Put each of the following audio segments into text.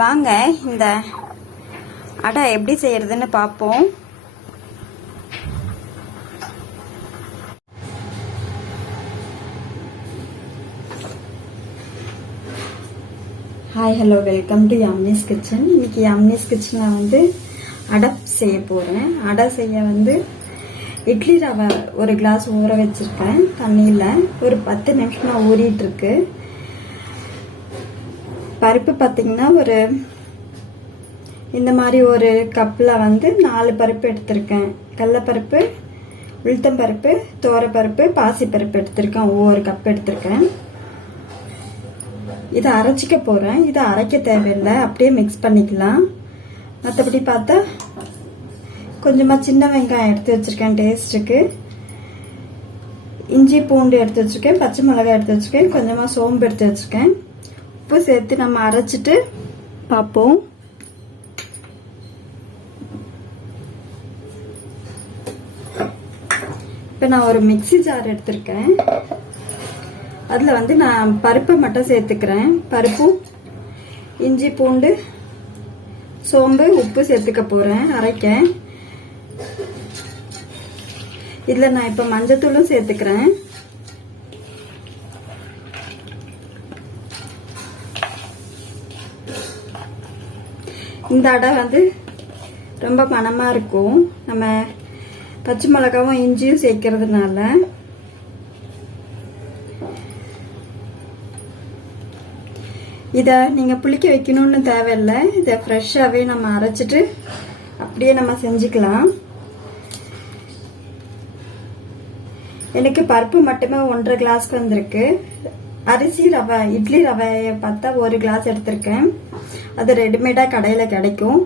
வாங்க இந்த அடை எப்படி செய்யறதுன்னு பார்ப்போம். Hi, hello, welcome to Yamini's kitchen. இன்னைக்கு யாமினிஸ் கிச்சனில் வந்து அடை செய்ய போகிறேன். அடை செய்ய வந்து இட்லி ரவை ஒரு கிளாஸ் ஊற வச்சுருக்கேன் தண்ணியில். ஒரு 10 நிமிஷமாக ஊறிட்டு இருக்கு. பருப்பு பார்த்தீங்கன்னா ஒரு இந்த மாதிரி ஒரு கப்பில் வந்து 4 பருப்பு எடுத்திருக்கேன். கடலைப்பருப்பு, உளுத்தம்பருப்பு, தோரப்பருப்பு, பாசிப்பருப்பு எடுத்திருக்கேன். ஒவ்வொரு கப் எடுத்திருக்கேன். இதை அரைச்சிக்க போகிறேன். இதை அரைக்க தேவையில்லை, அப்படியே மிக்ஸ் பண்ணிக்கலாம். மற்றபடி பார்த்தா கொஞ்சமாக சின்ன வெங்காயம் எடுத்து வச்சுருக்கேன் டேஸ்ட்டுக்கு. இஞ்சி பூண்டு எடுத்து வச்சுருக்கேன். பச்சை மிளகாய் எடுத்து வச்சுருக்கேன். கொஞ்சமாக சோம்பு எடுத்து வச்சுருக்கேன். உப்பு சேர்த்து நம்ம அரைச்சிட்டு பார்ப்போம். இப்போ நான் ஒரு மிக்ஸி ஜார் எடுத்திருக்கேன். அதில் வந்து நான் பருப்பை மட்டும் சேர்த்துக்கிறேன். பருப்பும் இஞ்சி பூண்டு சோம்பு உப்பு சேர்த்துக்க போகிறேன் அரைக்க. இதில் நான் இப்போ மஞ்சத்தூளும் சேர்த்துக்கிறேன். இந்த அடை வந்து ரொம்ப மணமாக இருக்கும், நம்ம பச்சை மிளகாவும் இஞ்சியும் சேர்க்கறதுனால. இதை நீங்கள் புளிக்க வைக்கணும்னு தேவையில்லை. இதை ஃப்ரெஷ்ஷாகவே நம்ம அரைச்சிட்டு அப்படியே நம்ம செஞ்சுக்கலாம். எனக்கு பருப்பு மட்டுமே 1.5 கிளாஸ்க்கு வந்திருக்கு. அரிசி ரவை, இட்லி ரவையை பார்த்தா 1 கிளாஸ் எடுத்திருக்கேன். அது ரெடிமேடாக கடையில் கிடைக்கும்.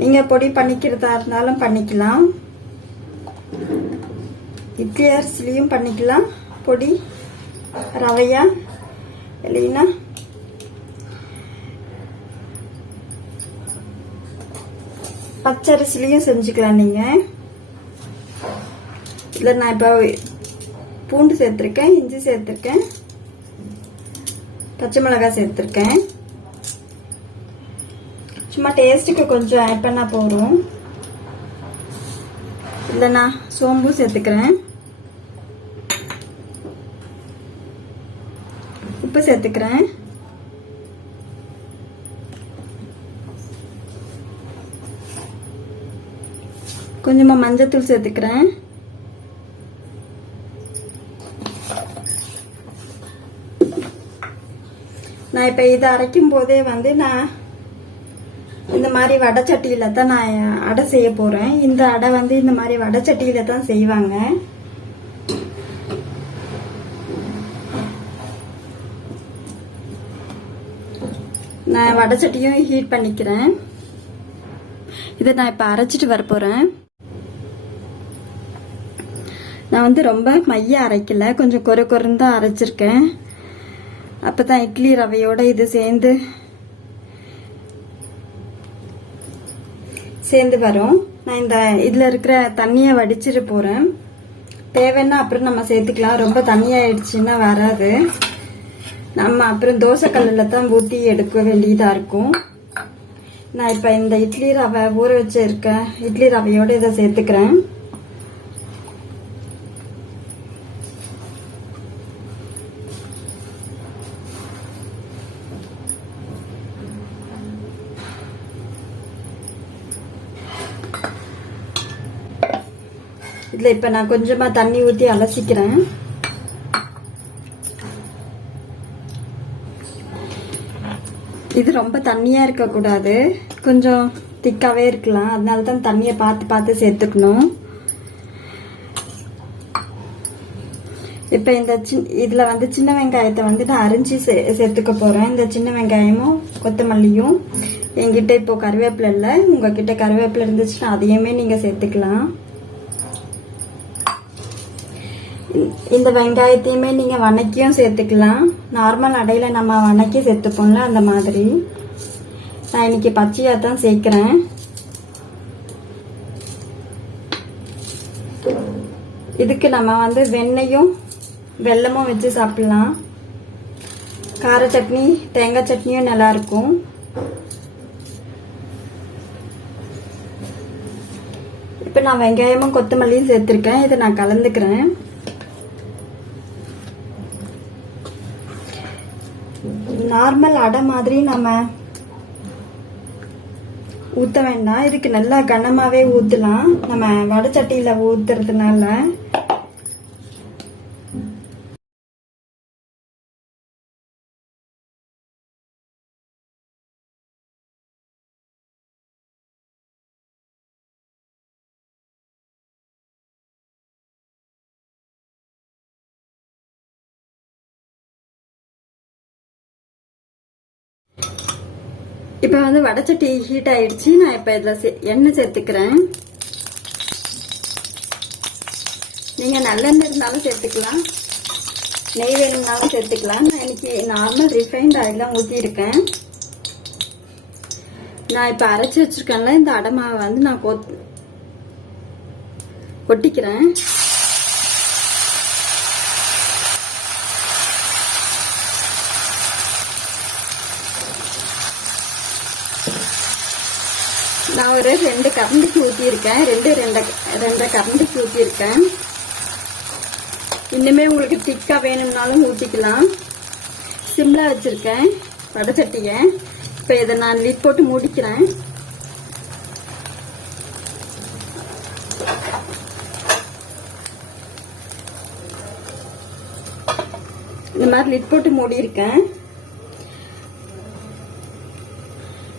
நீங்கள் பொடி பண்ணிக்கிறதா இருந்தாலும் பண்ணிக்கலாம். இட்லி அரிசிலையும் பண்ணிக்கலாம் பொடி, ரவையா இல்லைன்னா பச்சரிசிலையும் செஞ்சுக்கலாம் நீங்கள். இதில் நான் இப்போ பூண்டு சேர்த்துருக்கேன், இஞ்சி சேர்த்துருக்கேன், பச்சை மிளகாய் சேர்த்துருக்கேன். சும்மா டேஸ்ட்டுக்கு கொஞ்சம் ஆட் பண்ணா போதும். இதில் நான் சோம்பு சேர்த்துக்கிறேன். உப்பு சேர்த்துக்கிறேன். கொஞ்சமாக மஞ்சத்தூள் சேர்த்துக்கிறேன். நான் இப்போ இதை அரைக்கும் போதே வந்து நான் இந்த மாதிரி வடைச்சட்டியில தான் நான் அடை செய்ய போறேன். இந்த அடை வந்து இந்த மாதிரி வடைச்சட்டியில தான் செய்வாங்க. நான் வடைச்சட்டியும் ஹீட் பண்ணிக்கிறேன். இதை நான் இப்போ அரைச்சிட்டு வர போறேன். நான் வந்து ரொம்ப மைய அரைக்கல, கொஞ்சம் கொருன்னு தான் அரைச்சிருக்கேன். அப்பதான் இட்லி ரவையோட இது சேர்ந்து வரும். நான் இந்த இதில் இருக்கிற தண்ணியை வடிச்சிட்டு போகிறேன். தேவைன்னா அப்புறம் நம்ம சேர்த்துக்கலாம். ரொம்ப தண்ணியாயிடுச்சுன்னா வராது. நம்ம அப்புறம் தோசைக்கல்லில் தான் ஊற்றி எடுக்க வேண்டியதாக இருக்கும். நான் இப்போ இந்த இட்லி ரவை ஊற வச்சிருக்க இட்லி ரவையோட இதை சேர்த்துக்கிறேன். இதில் இப்போ நான் கொஞ்சமாக தண்ணி ஊற்றி அலசிக்கிறேன். இது ரொம்ப தண்ணியாக இருக்கக்கூடாது, கொஞ்சம் திக்காகவே இருக்கலாம். அதனால தான் தண்ணியை பார்த்து சேர்த்துக்கணும். இப்போ இந்த இதில் வந்து சின்ன வெங்காயத்தை வந்து நான் அரிஞ்சு சேர்த்துக்க போகிறேன். இந்த சின்ன வெங்காயமும் கொத்தமல்லியும். என்கிட்ட இப்போ கருவேப்பிலை இல்லை, உங்ககிட்ட கருவேப்பிலை இருந்துச்சுன்னா அதையுமே நீங்கள் சேர்த்துக்கலாம். இந்த வெங்காயத்தையுமே நீங்க வணக்கியும் சேர்த்துக்கலாம். நார்மல் அடையில நம்ம வணக்கி சேர்த்துப்போம்ல, அந்த மாதிரி. நான் இன்னைக்கு பச்சையா தான் சேர்க்கிறேன். இதுக்கு நம்ம வந்து வெண்ணையும் வெல்லமும் வச்சு சாப்பிடலாம். கார சட்னி தேங்காய் சட்னியும் நல்லா இருக்கும். இப்ப நான் வெங்காயமும் கொத்தமல்லியும் சேர்த்திருக்கேன். இதை நான் கலந்துக்கிறேன். நார்மல் அடை மாதிரி நம்ம ஊத்த வேண்டாம். இதுக்கு நல்லா கனமாவே ஊத்தலாம். நம்ம வடச்சட்டியில ஊத்துறதுனால இப்ப வந்து வடச்சட்டி ஹீட் ஆயிடுச்சு. நான் இப்ப இதுல எண்ணெய் சேர்த்துக்கிறேன். நீங்க நல்லெண்ணெய் இருந்தாலும் சேர்த்துக்கலாம், நெய் வேணும்னாலும் சேர்த்துக்கலாம். நான் இன்னைக்கு நார்மல் ரிஃபைண்ட் ஆயில் தான் ஊத்தி இருக்கேன். நான் இப்ப அரைச்சி வச்சிருக்கேன்ல இந்த அடை மாவை வந்து நான் கொட்டிக்கிறேன். நான் ஒரு 2 கரண்டிக்கு ஊற்றியிருக்கேன். ரெண்டரை கரண்டிக்கு ஊற்றியிருக்கேன். இன்னுமே உங்களுக்கு திக்கா வேணும்னாலும் ஊற்றிக்கலாம். சிம்லா வச்சிருக்கேன் வடச்சட்டியை. இப்போ இதை நான் லிட் போட்டு மூடிக்கிறேன். இந்த மாதிரி லிட் போட்டு மூடி இருக்கேன்.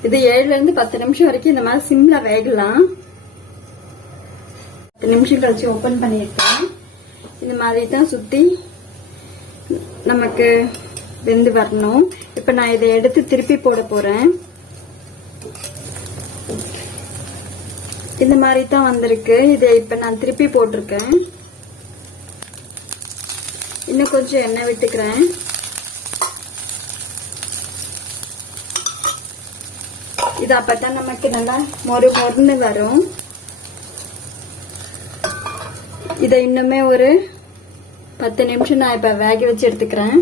இது 7ல இருந்து 10 நிமிஷம் வரைக்கும் இந்த மாதிரி சிம்ல வேகலாம். 10 நிமிஷம் கழிச்சு ஓபன் பண்ணிருக்கேன். இந்த மாதிரி தான் சுத்தி நமக்கு வெந்து வரணும். இப்ப நான் இதை எடுத்து திருப்பி போட போறேன். இந்த மாதிரி தான் வந்திருக்கு. இதை இப்ப நான் திருப்பி போட்டிருக்கேன். இன்னும் கொஞ்சம் எண்ணெய் விட்டுக்கிறேன். இது அப்பதான் நமக்கு நல்லா மொறுன்னு வரும். இதை இன்னுமே ஒரு 10 நிமிஷம் நான் இப்ப வேக வச்சு எடுத்துக்கிறேன்.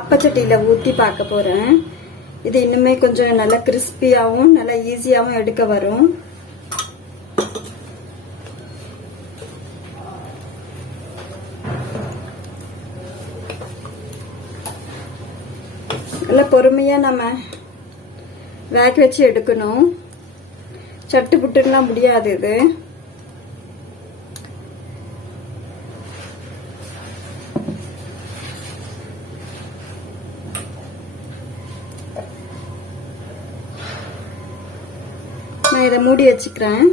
ஆப்பச்சட்டியில ஊத்தி பார்க்க போறேன். இது இன்னுமே கொஞ்சம் நல்லா கிறிஸ்பியாவும் நல்லா ஈஸியாவும் எடுக்க வரும். நல்லா பொறுமையா நம்ம வேக வச்சு எடுக்கணும். சட்டு புட்டுலாம் முடியாது. இது நான் இதை மூடி வச்சுக்கிறேன்.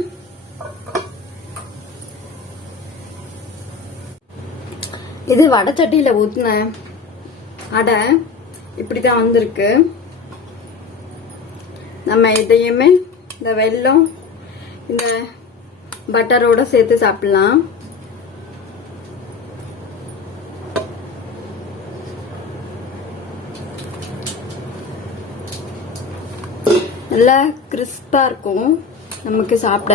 இது வடச்சட்டியில ஊத்துன அடை இப்படிதான் வந்திருக்கு. நம்ம இதையுமே இந்த வெல்லம் இந்த பட்டரோட சேர்த்து சாப்பிடலாம். நல்லா கிறிஸ்பா இருக்கும் நமக்கு சாப்பிட.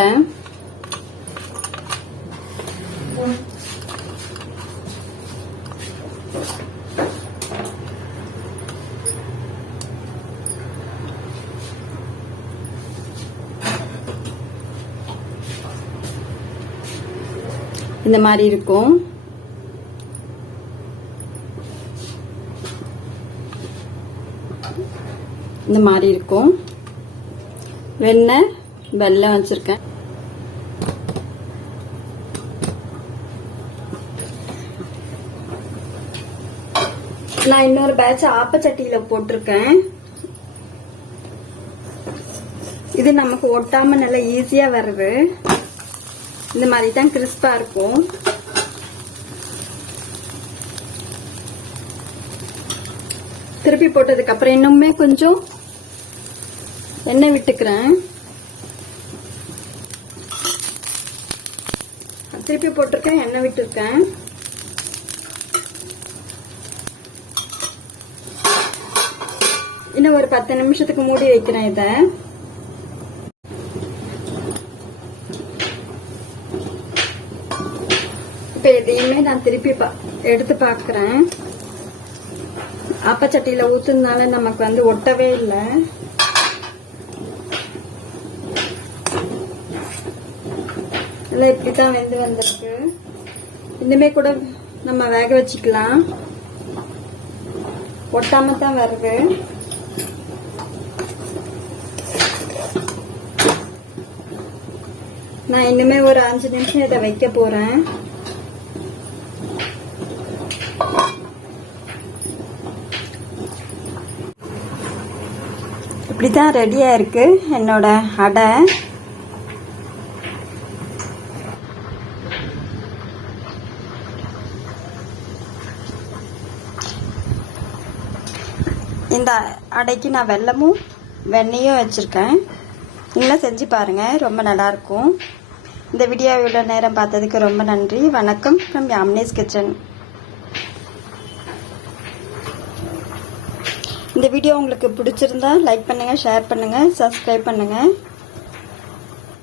இந்த மாதிரி இருக்கும். இந்த மாதிரி இருக்கும். வெண்ணெய் வெல்லம் வச்சிருக்கேன். நான் இன்னொரு பேட்ச் ஆப்பச்சட்டியில போட்டிருக்கேன். இது நமக்கு ஒட்டாம நல்லா ஈஸியா வருது. இந்த மாதிரி தான் கிறிஸ்பா இருக்கும். திருப்பி போட்டதுக்கு அப்புறம் இன்னுமே கொஞ்சம் எண்ணெய் விட்டுக்கிறேன். திருப்பி போட்டிருக்கேன், எண்ணெய் விட்டுருக்கேன். இன்னும் ஒரு 10 நிமிஷத்துக்கு மூடி வைக்கிறேன். இதை இப்ப எதையுமே நான் திருப்பி எடுத்து பாக்குறேன். அப்பச்சட்டியில ஊத்துனால நமக்கு ஒட்டவே இல்லை. இப்படித்தான் வெந்து வந்திருக்கு. இன்னுமே கூட நம்ம வேக வச்சுக்கலாம். ஒட்டாம தான் வருது. நான் இன்னுமே ஒரு 5 நிமிஷம் இதை வைக்க போறேன். இப்படிதான் ரெடியா இருக்கு என்னோட அடை. இந்த அடைக்கு நான் வெல்லமும் வெண்ணையும் வச்சிருக்கேன். நீங்களும் செஞ்சு பாருங்க, ரொம்ப நல்லா இருக்கும். இந்த வீடியோ இவ்வளோ நேரம் பார்த்ததுக்கு ரொம்ப நன்றி. வணக்கம் ஃப்ரம் யாமினிஸ் கிச்சன். இந்த வீடியோ உங்களுக்கு பிடிச்சிருந்தா லைக் பண்ணுங்க, ஷேர் பண்ணுங்க, சப்ஸ்கிரைப் பண்ணுங்க.